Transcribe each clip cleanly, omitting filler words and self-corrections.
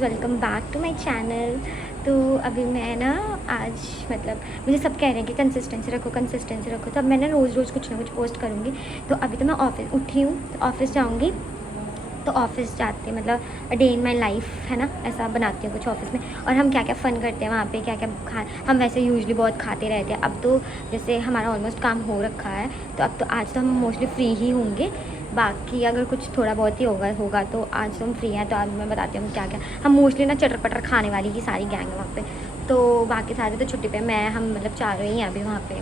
Guys, welcome back to my channel. तो अभी मैं ना आज मतलब मुझे सब कह रहे हैं कि कंसिस्टेंसी रखो, तो अब मैं ना रोज़ रोज़ कुछ ना कुछ पोस्ट करूँगी। तो अभी तो मैं ऑफिस उठी हूँ, तो ऑफिस जाऊँगी। तो ऑफिस जाते मतलब a day in my life है ना, ऐसा बनाती हूँ कुछ ऑफिस में। और हम क्या क्या फ़न करते हैं वहाँ पे, क्या क्या खा हम वैसे यूजुअली बहुत खाते रहते हैं। अब तो जैसे हमारा ऑलमोस्ट काम हो रखा है, तो अब तो आज तो हम मोस्टली फ्री ही होंगे। बाकी अगर कुछ थोड़ा बहुत ही होगा तो आज तो हम फ्री हैं। तो आज मैं बताती हूँ क्या क्या हम मोस्टली ना चटर पटर खाने वाली की सारी गैंग है वहाँ पे। तो बाकी सारे तो छुट्टी पे, मैं हम मतलब चारों ही हैं अभी वहाँ पे।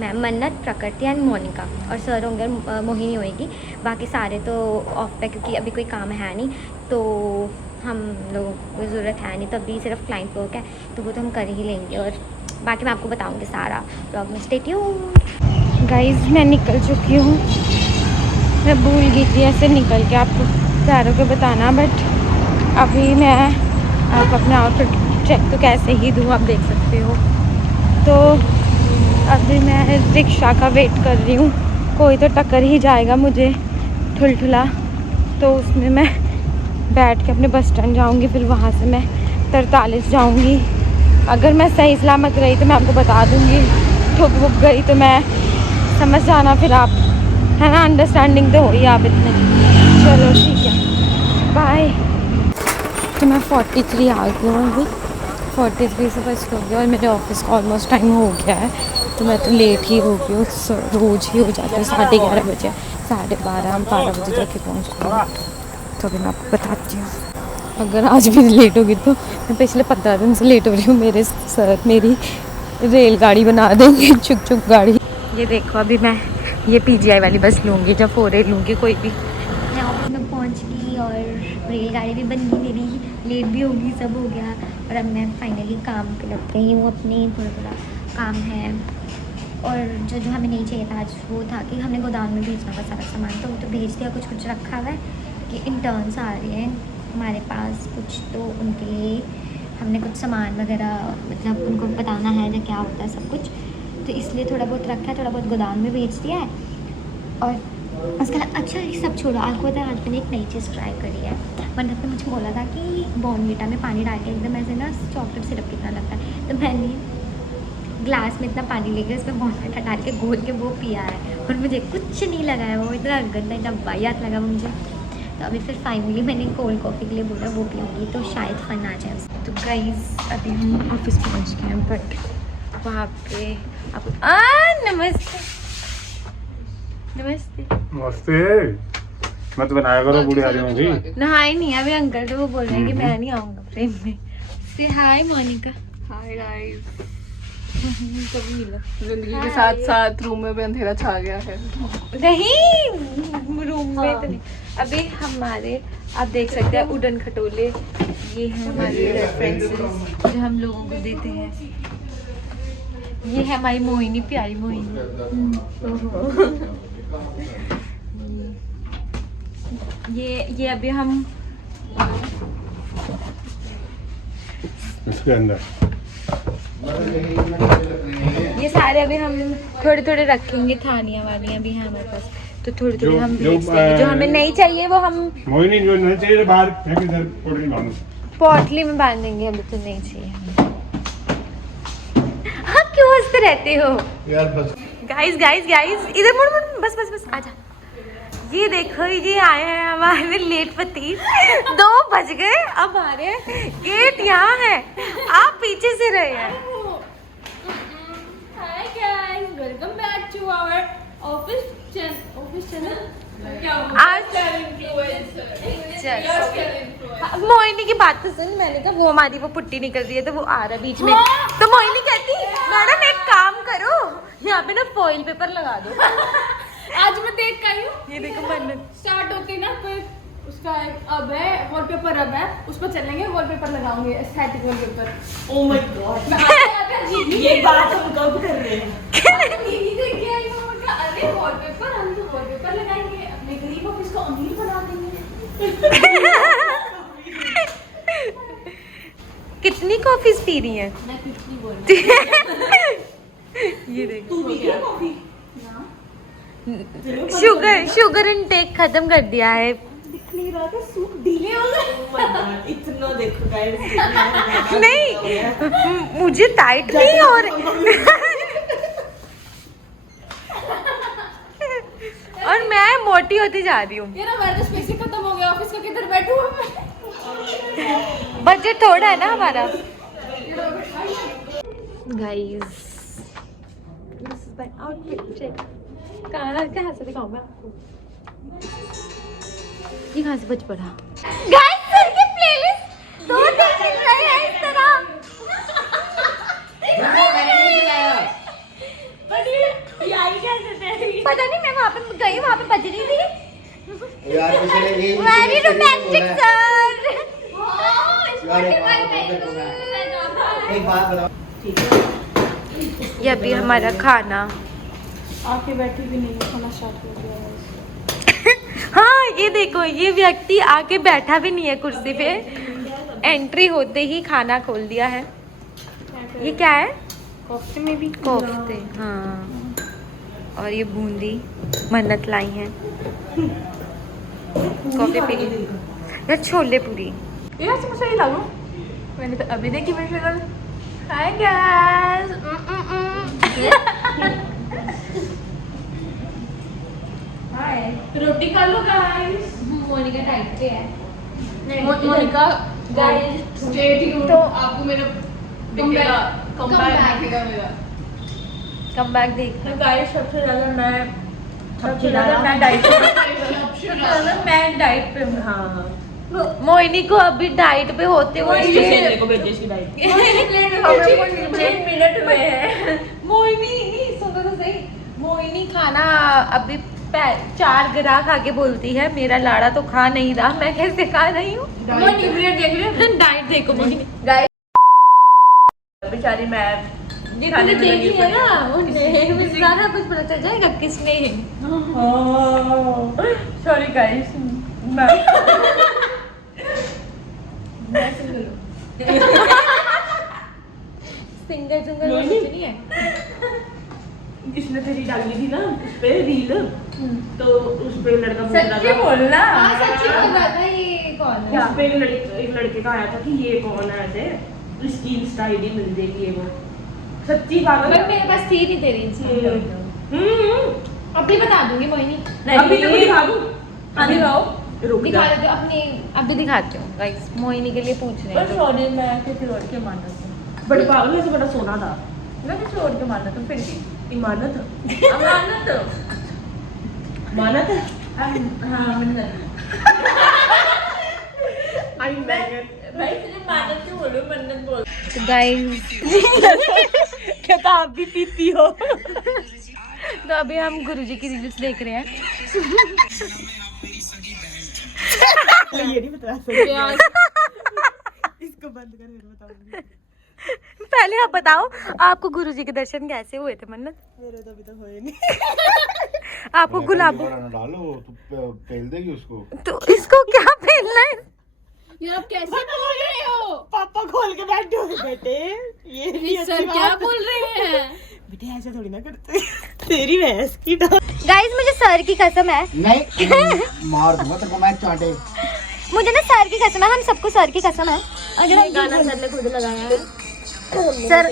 मैं मन्नत, प्रकृति एंड मोनिका, और सर होंगे मोहिनी होएगी। बाकी सारे तो ऑफ पे, क्योंकि अभी कोई काम है नहीं, तो हम लोगों को ज़रूरत है नहीं। तो अभी सिर्फ क्लाइंट वर्क है, तो वो तो हम कर ही लेंगे। और बाकी मैं आपको बताऊँगी सारा ब्लॉग में। Stay tuned. गाइस, मैं निकल चुकी हूँ। मैं भूल गई थी ऐसे निकल के आपको सारों को बताना, बट अभी मैं आप अपना आउटफिट चेक तो कैसे ही दूँ, आप देख सकते हो। तो अभी मैं रिक्शा का वेट कर रही हूँ, कोई तो टक्कर ही जाएगा मुझे ठुलठुला। तो उसमें मैं बैठ के अपने बस स्टैंड जाऊँगी, फिर वहाँ से मैं 43 जाऊँगी। अगर मैं सही सलामत रही तो मैं आपको बता दूँगी, ठुक वुक गई तो मैं समझ जाना फिर आप, है ना। अंडरस्टैंडिंग तो हो ही आप इतने। चलो ठीक है, बाय। तो मैं 43 आ गई हूँ अभी, 43 से फर्स्ट हो गया और मेरे ऑफिस का ऑलमोस्ट टाइम हो गया है। तो मैं तो लेट ही हो गई हूँ, रोज़ ही हो जाता है 11:30 बजे, 12:30 हम 12 बजे तक ही पहुँचते हैं। तो अभी मैं आपको बताती हूँ, अगर आज भी लेट होगी तो मैं पिछले 15 दिन से लेट हो रही हूँ। मेरे सर मेरी रेलगाड़ी बना देंगे, चुक चुक गाड़ी। ये देखो, अभी मैं ये PGI वाली बस लूँगी, जब 4A लूँगी कोई भी। मैं ऑफिस में पहुँच गई और रेलगाड़ी भी बन गई मेरी, लेट भी होगी, सब हो गया। और अब मैं फाइनली काम पे लग गई हूँ अपनी। थोड़ा थोड़ा काम है, और जो हमें नहीं चाहिए था आज, वो था कि हमने गोदाम में भेजना था सारा सामान, तो वो तो भेज दिया। कुछ कुछ रखा हुआ है कि इंटर्न्स आ रहे हैं हमारे पास कुछ, तो उनके लिए हमने कुछ सामान वगैरह मतलब उनको बताना है जो क्या होता है सब कुछ। तो इसलिए थोड़ा बहुत रखा है, थोड़ा बहुत गोदाम में भेज दिया है। और उसके बाद अच्छा, ये सब छोड़ो, आपको पता है आज मैंने एक नई चीज़ ट्राई करी है। मन्नत ने मुझे बोला था कि बॉर्नवीटा में पानी डाल के एकदम ऐसे ना चॉकलेट सिरप कितना लगता है, तो मैंने ग्लास में इतना पानी लेके उसमें बॉर्नवीटा डाल के घोल के वो पिया है, और मुझे कुछ नहीं लगा है। वो इतना गंदा, इतना वाहियात लगा मुझे। तो अभी फिर फाइनली मैंने कोल्ड कॉफ़ी के लिए बोला, वो पीऊँगी तो शायद फन आ जाए। तो गाइस, अभी हम ऑफिस पहुँच गए हैं, बट वहाँ पे आप नमस्ते नमस्ते नमस्ते। मत बनाया करो बूढ़ी आदमी भी। नहाए नहीं अभी अंकल, तो वो बोल रहे हैं कि मैं नहीं आऊँगा प्रेम में। से हाय मोनिका। Hi guys. कभी मिला जिंदगी के साथ साथ रूम में भी अंधेरा छा गया है। नहीं, रूम में तो नहीं। अभी हमारे आप देख सकते हैं उड़न खटोले, ये हैं हमारे रेफरेंसेस जो हम लोगों को देते हैं। ये है हमारी मोहिनी, प्यारी मोहिनी। ये अभी हम इसके अंदर ये सारे अभी हम थोड़े थोड़े रखेंगे, थानियाँ वालियाँ भी हैं हमारे पास, तो थोड़ी थोड़ी हम बेच देंगे। जो हमें नहीं चाहिए वो हम मोहिनी, जो नहीं चाहिए बाहर फेंक, इधर पोटली बांधो, पॉटली में बांध देंगे। अभी तो नहीं चाहिए हमें। हाँ, क्यों हंसते रहते हो यार? बस गाइस गाइस गाइस, इधर मुड़ मुड़, बस बस बस आजा। ये देखो, ये आए हैं हमारे लेट पति, 2 बज गए अब आ रहे हैं। गेट यहाँ है, आप पीछे से रहे हैं। Hi guys, welcome back to our office channel. आज मोहिनी की बात तो सुन, मैंने कहा वो हमारी वो पुट्टी निकल रही है, तो वो आ रहा है बीच में। तो मोहिनी कहती, मैडम एक काम करो, यहाँ पे ना फॉइल पेपर लगा दो। आज मैं देख कर आई हूँ, ये देखो मन्नत स्टार्ट होते ही ना कोई उसका अब है वॉलपेपर, अब है उस पर चलेंगे, वॉलपेपर लगाऊंगे, aesthetic wallpaper. Oh my God, ये बात हम कब कर रहे हैं? दीदी देख के आई हूँ, मैं कहा अरे वॉलपेपर, हम तो वॉलपेपर लगाएंगे, अपने गरीब ऑफिस को अमीर बना देंगे। कितनी कॉफीज पी रही हैं? मैं कितनी बोल रही हूँ। ये देखो, तू भी क्या कॉफी? शुगर इनटेक खत्म कर दिया है। नहीं रहा था, सूट ढीले हो गए। इतना देखो गाइस। नहीं मुझे टाइट नहीं हो रही और मैं मोटी होती जा रही हूँ। ये ना मेरा तो स्पेस ही खत्म हो गया, ऑफिस का किधर बैठूं मैं। बजट थोड़ा है ना हमारा। गाइस कहाँ से दिखाऊं मैं आपको? ये कहाँ से बच पड़ा? गाइस सर की प्लेलिस्ट 2-3 मिल रही है इस तरह। पता नहीं, मैं वहाँ पे गई, वहाँ पे बज रही थी। यार किसी ने ये वेरी रोमांटिक सर। एक बात बताओ, ये अभी हमारा खाना। आके बैठी भी नहीं, खाना स्टार्ट हो गया है। हाँ ये देखो, ये व्यक्ति आके बैठा भी नहीं है कुर्सी पे, एंट्री होते ही खाना खोल दिया है। ये क्या है? कोफ्ते में भी कोफ्ते, हाँ। और ये बूंदी मन्नत लाई है। कॉफी पी ली यार। छोले पूरी यार समोसा ही लागू। मैंने तो अभी देखी मेरी शक्ल। Hi guys. हाय, रोटी खा लो गाइस। मोनिका टाइप पे है। मोनिका गाइस स्टे ट्यून्ड, तो आपको मेरा दिखेगा, कमबैक दिखेगा मेरा। कम बैक देख। तो गाइस सबसे ज्यादा मैं डाइट पे हूँ। हाँ मोहिनी को अभी डाइट पे होते हुए मेरे को भेजे इसकी डाइट। 10 मिनट में है। मोहिनी नहीं, सुनो तो सही। मोहिनी खाना अभी 4 ग्राह खा के बोलती है मेरा लाड़ा तो खा नहीं रहा। मैं कैसे खा रही हूँ? डाइट देखो मोहिनी। बेचारी मैं जितने देख लिया ना उन्हें ज्यादा कुछ पता चल जाएगा किसने है। Sorry guys. सिंगर सिंगर कुछ नहीं है। इसने तेरी डाली थी ना उस पे रील, तो उस पे लड़का बोल रहा सच्ची था, बोलना। हाँ सच्ची बोल रहा था। ये कौन है? उस पे एक लड़के का आया था कि ये कौन है, ऐसे इसकी इंस्टा आईडी मिल जाएगी ये वो। सच्ची बात है। बट मेरे पास थी नहीं तेरी इंस्टाग्राम। अभी बता दूंगी मोहिनी। अभी तो दिखा दूं। आने आओ। रुक जा। दिखा देते हो अपने। अभी दिखाती हूँ गाइस, मोहिनी के लिए पूछ रहे पर हैं। सॉरी मैं किसी और के माना था। बड़े पागल में से बड़ा सोना था। मैं किसी और के माना था फिर भी। इमानत अमानत। मानत हाँ मैंने आई मैगन। भाई तुझे मानत क्यों बोलो, मन्नत बोल। तो गाइस क्या तो आप भी पीती हो? तो अभी हम गुरुजी की रील्स देख रहे हैं। ये नहीं बता सकते। इसको बंद कर, फिर बताऊंगी। पहले आप बताओ, आपको गुरुजी के दर्शन कैसे हुए थे मन्नत? मेरे तो अभी तक हुए नहीं। आपको गुलाब डालो तो पहल देगी उसको। तो इसको क्या पहनना है? यार आप कैसे बोल रहे हो? पापा खोल के बैठे हो बेटे। ये नहीं सर अच्छी क्या बात। बोल रहे हैं? बेटे ऐसा थोड़ी ना करते। तेरी भैंस की डाल। गाइस मुझे सर की कसम है, नहीं मार दूंगा तेरे को मैं चाटे। मुझे ना सर की कसम है, हम सबको सर की कसम है। अगर हम गाना सर ने खुद लगाया है। सर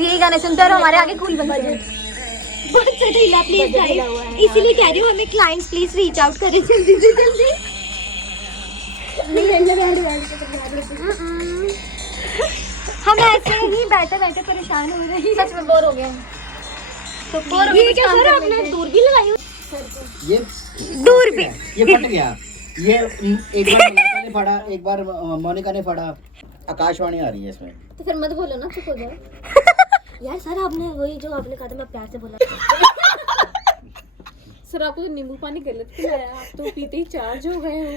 यही गाने सुनते और हमारे आगे कूल बनते हैं। बहुत ढीला प्लीज गाइस, इसीलिए कह रही हूँ हमें क्लाइंट्स प्लीज रीच आउट करें जल्दी से जल्दी। हम ऐसे ही बैठे बैठे परेशान हो रहे हैं। सच में बोर हो गए। तो ये क्या सर आपने दूरबीन लगाई? ये दूरबीन ये फट गया। ये एक बार मोनिका ने फाड़ा, एक बार मोनिका ने फाड़ा। आकाशवाणी आ रही है इसमें। तो फिर मत बोलो ना, चुप हो जाओ। यार सर आपने वही जो आपने कहा था मैं प्यार से बोला। सर आपको तो नींबू पानी गलत पिलाया, आप तो पीते ही चार्ज हो गए हो।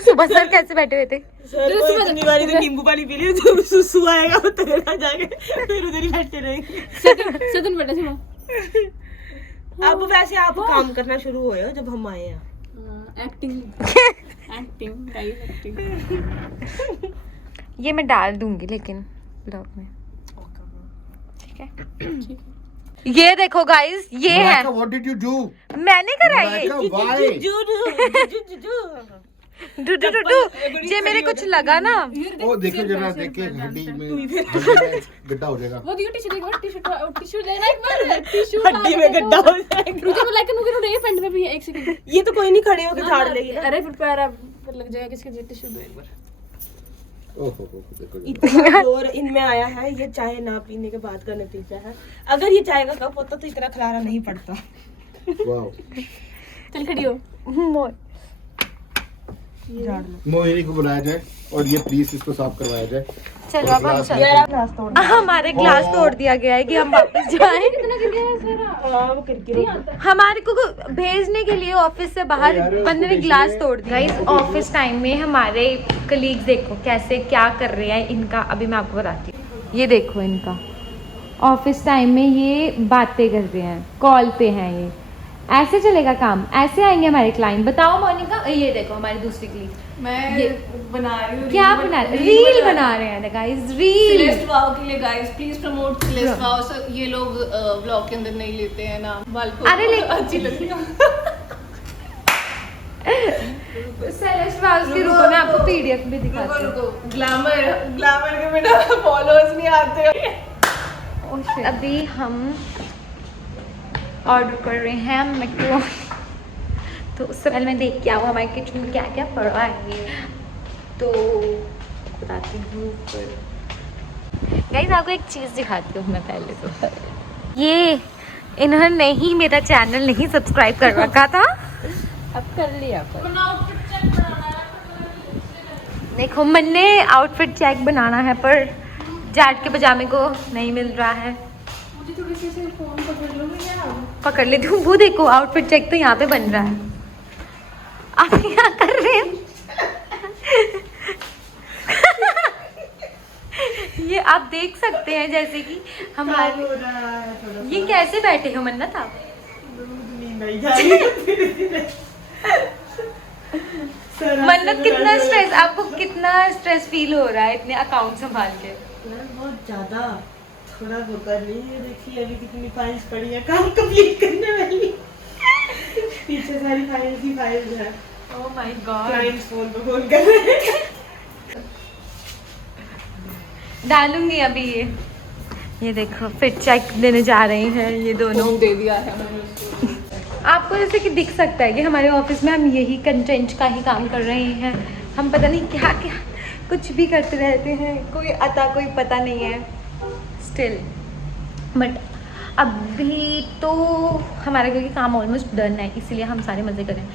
सुबह सर कैसे बैठे हुए थे? इतनी बारी तो नींबू पानी पी लियो, जब सुसु आएगा वो तेरा जाके फिर उधर ही बैठे रहेंगे। सदन बेटा सुनो। अब वैसे आप काम करना शुरू हुए हो जब हम आए हैं। Acting guys acting. ये मैं डाल दूंगी लेकिन ब्लॉग में, ठीक है? ये देखो गाइस, ये है, व्हाट डिड यू डू? मैंने करा ये। व्हाई? जे मेरे कुछ लगा ना। ओ देखो जरा, देख के हड्डी में गड्ढा हो जाएगा। वो दियो टिश्यू देखो, टिश्यू देना एक बार, टिश्यू हड्डी में गड्ढा हो जाएगा। रुको मैं लाइक मुझे रो पैंट में भी है, एक सेकंड। ये तो कोई नहीं खड़े होकर झाड़ लेगी ना। अरे फिर पैर लग जाएगा किसके, टिश्यू दो एक बार। ओहो देखो इतना जोर इनमें आया है, ये चाय ना पीने के बाद का नतीजा है। अगर ये चाय का कप होता तो इतना खलारा नहीं पड़ता। वाओ। चल खड़ी हो। मोहिनी को बुलाया जाए और ये प्लीज इसको साफ करवाया जाए। चलो अब हम ग्लास चलते हैं। हमारे ग्लास तोड़ दिया गया है कि हम वापस जाएं। हमारे को भेजने के लिए ऑफिस से बाहर बंदे ने ग्लास तोड़ दिया। इस ऑफिस टाइम में हमारे कलीग्स देखो कैसे क्या कर रहे हैं इनका, अभी मैं आपको बताती हूँ। ये देखो इनका ऑफिस टाइम में ये बातें कर रहे हैं, कॉल पे हैं ये। ऐसे चलेगा काम, ऐसे आएंगे हमारे क्लाइंट। बताओ मोनिका, ये देखो हमारी दूसरी क्लिक मैं ये बना रही हूँ, क्या बना रहे, रील बना रहे हैं गाइस, रील। सेलेस्ट वाओ के लिए guys please promote Celeste wow. Sir ये लोग व्लॉग के अंदर नहीं लेते हैं ना, बाल को अरे अच्छी लगती है। सेलेस्ट वाउस की रुको, मैं आपको पीडीएफ भी दिखाती हूँ। रुको, ग्लैमर के बिना फॉलोअर्स नहीं आते। अभी हम ऑर्डर कर रहे हैं मैक्रोनी, तो उससे पहले मैं देख के आऊँ हमारे किचन में क्या क्या पड़ा है, तो बताती हूँ। गाइस आपको एक चीज़ दिखाती हूँ मैं पहले तो। ये इन्होंने ही मेरा चैनल नहीं सब्सक्राइब कर रखा था, अब कर लिया। देखो मैंने आउटफिट चेक बनाना है पर जैट के पजामे को नहीं मिल रहा है। मुझे थोड़ी सी से फोन पकड़ लोगे क्या? पकड़ लेती हूँ। वो देखो आउटफिट चेक तो यहाँ पे बन रहा है, आप यहाँ कर रहे हैं। ये आप देख सकते हैं जैसे कि हमारे ये कैसे बैठे हो मन्नत आप। मन्नत कितना स्ट्रेस, आपको कितना स्ट्रेस फील हो रहा है इतने अकाउंट संभाल के? बहुत ज्यादा, थोड़ा वो कर ली है। देखिए अभी कितनी फाइल्स पड़ी है काम कंप्लीट करने वाली। पीछे सारी फाइल्स ही फाइल्स है। ओह माय गॉड, क्लाइंट्स फोन पे फोन कर रहे हैं। डालूंगी अभी ये देखो फिट चेक देने जा रही हैं ये दोनों। दे दिया है मैंने उसको। आपको जैसे कि दिख सकता है कि हमारे ऑफिस में हम यही कंटेंट का ही काम कर रहे हैं। हम पता नहीं क्या क्या कुछ भी करते रहते हैं, कोई अता कोई पता नहीं है स्टिल। बट अभी तो हमारा क्योंकि काम ऑलमोस्ट डन है इसलिए हम सारे मज़े करें,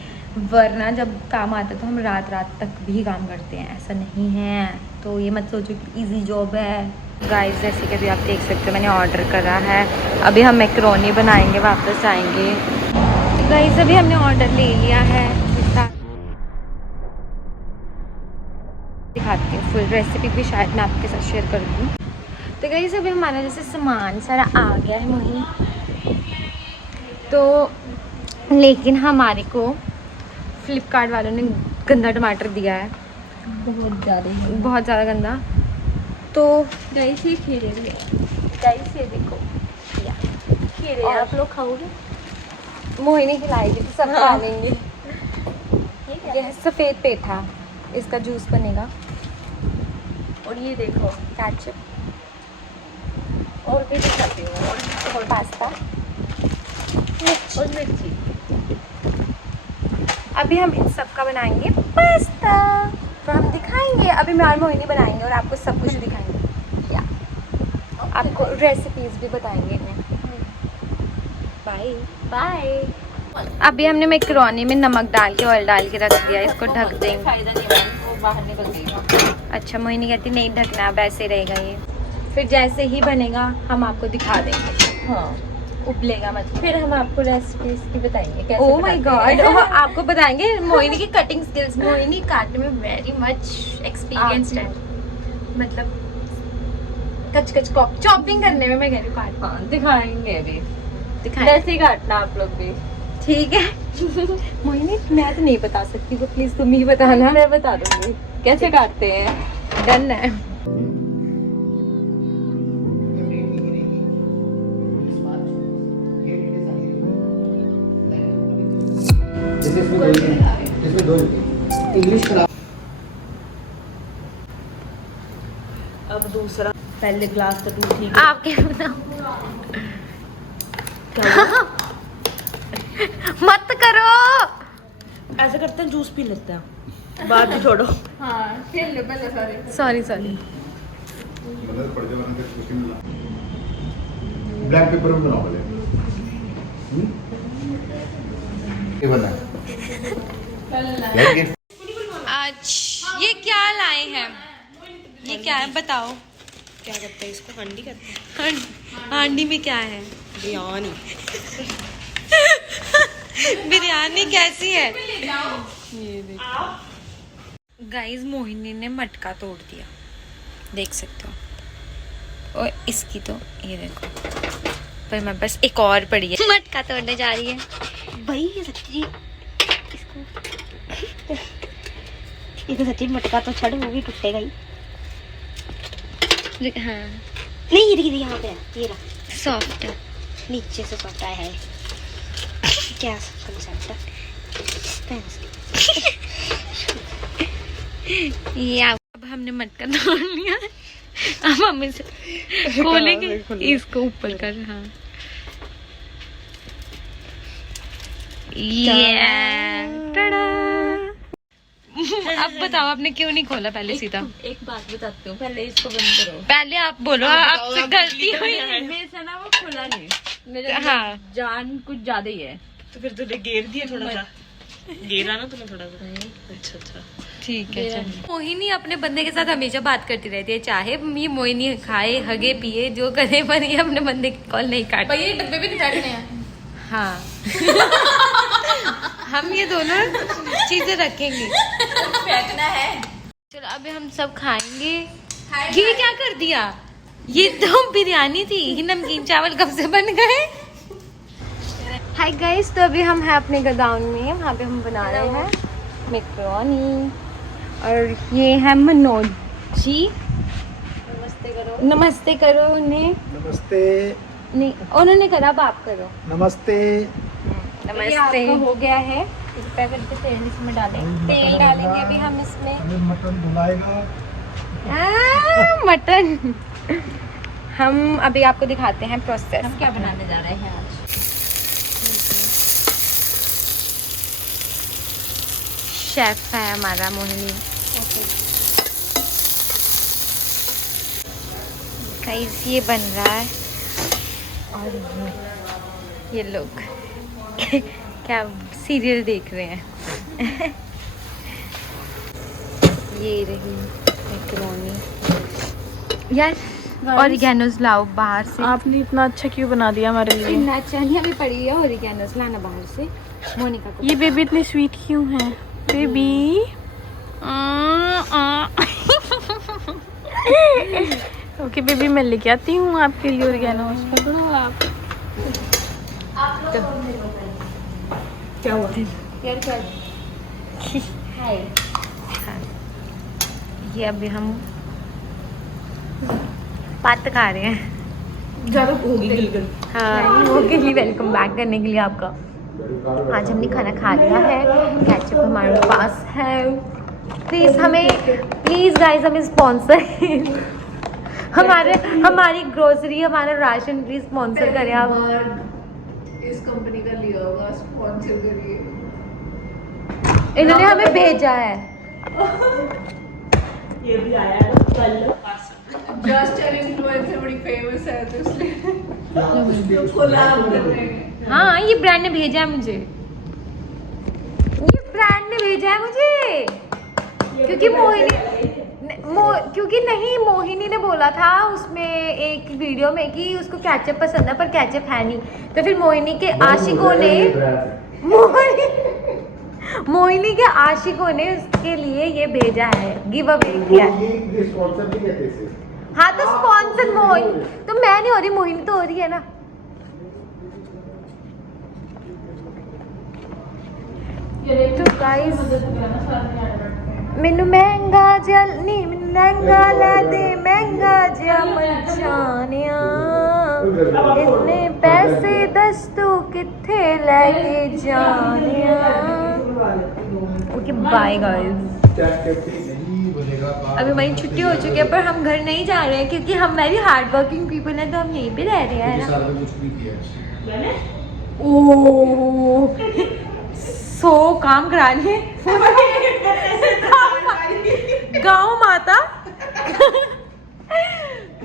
वरना जब काम आता है तो हम रात रात तक भी काम करते हैं, ऐसा नहीं है। तो ये मत सोचो कि इजी जॉब है। गाइस जैसे कि अभी आप देख सकते हो मैंने ऑर्डर करा है, अभी हम मैक्रोनी बनाएंगे, वापस आएंगे। गाइस अभी हमने ऑर्डर ले लिया है, दिखाती हूँ फुल रेसिपी भी, शायद मैं आपके साथ शेयर कर दूँ। तो गाइस अभी हमारा जैसे सामान सारा आ गया है मोहिनी, तो लेकिन हमारे को फ्लिपकार्ट वालों ने गंदा टमाटर दिया है, बहुत ज़्यादा गंदा। तो गाइस ये खीरे भी है। गाइस ये देखो खीरे, आप लोग खाओगे? मोहिनी खिलाएगी तो सब खा लेंगे। ये है सफ़ेद पेठा, इसका जूस बनेगा। और ये देखो केचप, और भी दिखाती हूँ, और पास्ता और मिर्ची। अभी हम इन सब का बनाएंगे पास्ता, तो हम दिखाएंगे अभी मैं और मोहिनी बनाएंगे और आपको सब कुछ दिखाएंगे, या आपको रेसिपीज भी बताएंगे इन्हें। Bye bye. अभी हमने मैक्रोनी में नमक डाल के ऑयल डाल के रख दिया, इसको ढक देंगे। फायदा नहीं है, वो बाहर निकल जाएगा। अच्छा मोहिनी कहती नहीं ढकना, अब ऐसे रहेगा ये, फिर जैसे ही बनेगा हम आपको दिखा देंगे। हाँ उबलेगा मतलब, फिर हम आपको रेसिपीज की बताएंगे कैसे। ओह माय गॉड, आपको बताएंगे मोहिनी की कटिंग स्किल्स। मोहिनी काटने में वेरी मच एक्सपीरियंस्ड है, मतलब कच कच चॉपिंग करने में मैं कह रही हूँ काट। हाँ दिखाएंगे अभी, दिखाएं वैसे ही काटना आप लोग भी। ठीक है। मोहिनी मैं तो नहीं बता सकती, तो प्लीज तुम ही बताना। मैं बता दूंगी कैसे काटते हैं। डन है। इसमें 2 इंग्लिश खराब। अब दूसरा, पहले ग्लास तो टूट ठीक है। आपके मत करो। ऐसे करते हैं, जूस पी लेते हैं, बात भी छोड़ो। हाँ खेल लो पहले सारे। सॉरी ब्लैक पेपर में बनाओ पहले। ये बना आज ये क्या लाए हैं? ये क्या है बताओ? क्या करते हैं इसको? हंडी करते हैं। हांडी में क्या है? बिरयानी। बिरयानी कैसी है? गाइस मोहिनी ने मटका तोड़ दिया, देख सकते हो। और इसकी तो ये देखो, पर मैं बस एक और पड़ी है। मटका तोड़ने जा रही है भाई ये सच्ची इसको ये तो सच्ची मटका तो छड़ वो भी टूटेगा ही। हाँ नहीं ये देखिए यहाँ पे है, ये रहा सॉफ्ट। नीचे से पता है क्या कंसेप्ट ये अब हमने मटका तोड़ लिया, अब हम इसे खोलेंगे इसको ऊपर कर। हाँ अब बताओ आपने क्यों नहीं खोला पहले सीधा? एक बात बताती हूँ, पहले इसको बंद करो। पहले आप बोलो, आपसे गलती हुई। मेरे से ना वो खुला नहीं, मेरे हाँ जान कुछ ज्यादा ही है। तो फिर तूने गेर दिया थोड़ा सा, गेरा ना तूने थोड़ा सा। अच्छा अच्छा ठीक है चलो। मोहिनी अपने बंदे के साथ हमेशा बात करती रहती है, चाहे ये मोहिनी खाए हगे पिए जो करे, पर ये अपने बंदे की कॉल नहीं काटती। भैया ये डब्बे भी निकालने हैं। हाँ हम ये दोनों चीजें रखेंगे। फेंकना है। चलो अभी हम सब खाएंगे। ये क्या कर दिया? ये तो बिरयानी थी, ये नमकीन चावल कब से बन गए? हाय गाइस, तो अभी हम हैं अपने गोदाम में, वहाँ पे हम बना रहे हैं मैक्रोनी। और ये है मनोज जी। नमस्ते करो उन्हें। नमस्ते। नहीं उन्होंने करा, अब आप करो। नमस्ते। ये आपका हो गया है। इस पैकेट के तेल इसमें डालेंगे, तेल डालेंगे अभी हम इसमें। मटन धुलाएगा। मटन हम अभी आपको दिखाते हैं प्रोसेस। हम क्या बनाने जा रहे हैं आज? शेफ है हमारा मोहिनी। गाइस ये बन रहा है और ये लोग क्या सीरियल देख रहे हैं। ये रही मैक्रोनी यार। ऑरिगेनोस लाओ बाहर से। आपने इतना अच्छा क्यों बना दिया हमारे लिए? इतना अच्छा नहीं, अभी पड़ी है ऑरिगेनोस लाना बाहर से। मोनिका को ये बेबी इतनी स्वीट क्यों है? बेबी ओके बेबी, मैं लेके आती हूँ आपके लिए ऑरिगेनोस। पकड़ो आप। क्या हुआ? यार क्या ये अभी हम बात खा रहे हैं। ज्यादा होगी गिलगल। हाँ ओके जी, वेलकम बैक करने के लिए आपका। आज हमने खाना खा लिया है, केचप हमारे पास है। प्लीज़ गाइस हमें स्पॉन्सर हमारी ग्रोसरी, हमारा राशन प्लीज स्पॉन्सर करें आप। इस कंपनी का लिया होगा, स्पॉन्सर करिए। इन्होंने हमें भेजा है। ये भी आया है कल। जस्ट एन इन्फ्लुएंसर बड़ी फेमस है तो इसलिए कोलैब कर रहे हैं। हाँ ये ब्रांड ने भेजा है मुझे, ये ब्रांड ने भेजा है मुझे, क्योंकि मोहिनी ने बोला था उसमें एक वीडियो में कि उसको केचप पसंद है पर केचप है नहीं, तो फिर मोहिनी के आशिकों ने मोहिनी के आशिकों ने उसके लिए ये भेजा है, गिव अवे किया है। हाँ तो स्पॉन्सर मोहिनी, तो मैं नहीं हो रही, मोहिनी तो हो रही है ना। तो गाइस मैनू महंगा जल नहीं महंगा ला दे, महंगा जा मचानिया, इतने पैसे दस तू किथे लेके जानिया। Okay bye guys. अभी हमारी छुट्टी हो चुकी है पर हम घर नहीं जा रहे हैं क्योंकि हम वेरी हार्ड वर्किंग पीपल हैं, तो हम यहीं पे रह रहे हैं ना। ओह सो काम करा लिए गाँव माता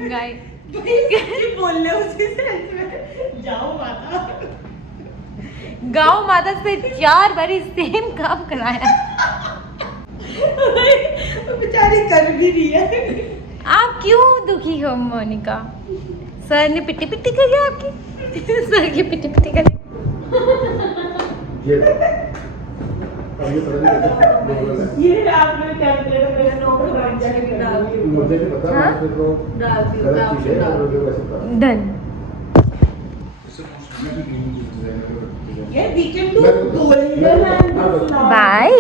गाय बोलने उसी सेंस में जाओ माता। गाँव माता से 4 बारी सेम काम कराया। बेचारी कर भी रही है। आप क्यों दुखी हो मोनिका? सर ने पिट्टी पिट्टी करी आपकी? सर की पिट्टी पिट्टी करी। ये आपने टेम्पलेट में नोट कर दिया। मुझे नहीं पता, हाँ? मैं तो गलत चीज़ है और लोग ऐसे बता। डन। ये weekend to golden and bye.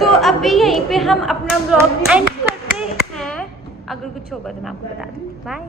तो अभी यहीं पे हम अपना ब्लॉग एंड करते हैं। अगर कुछ होगा तो मैं आपको बता दूँगी। बाय।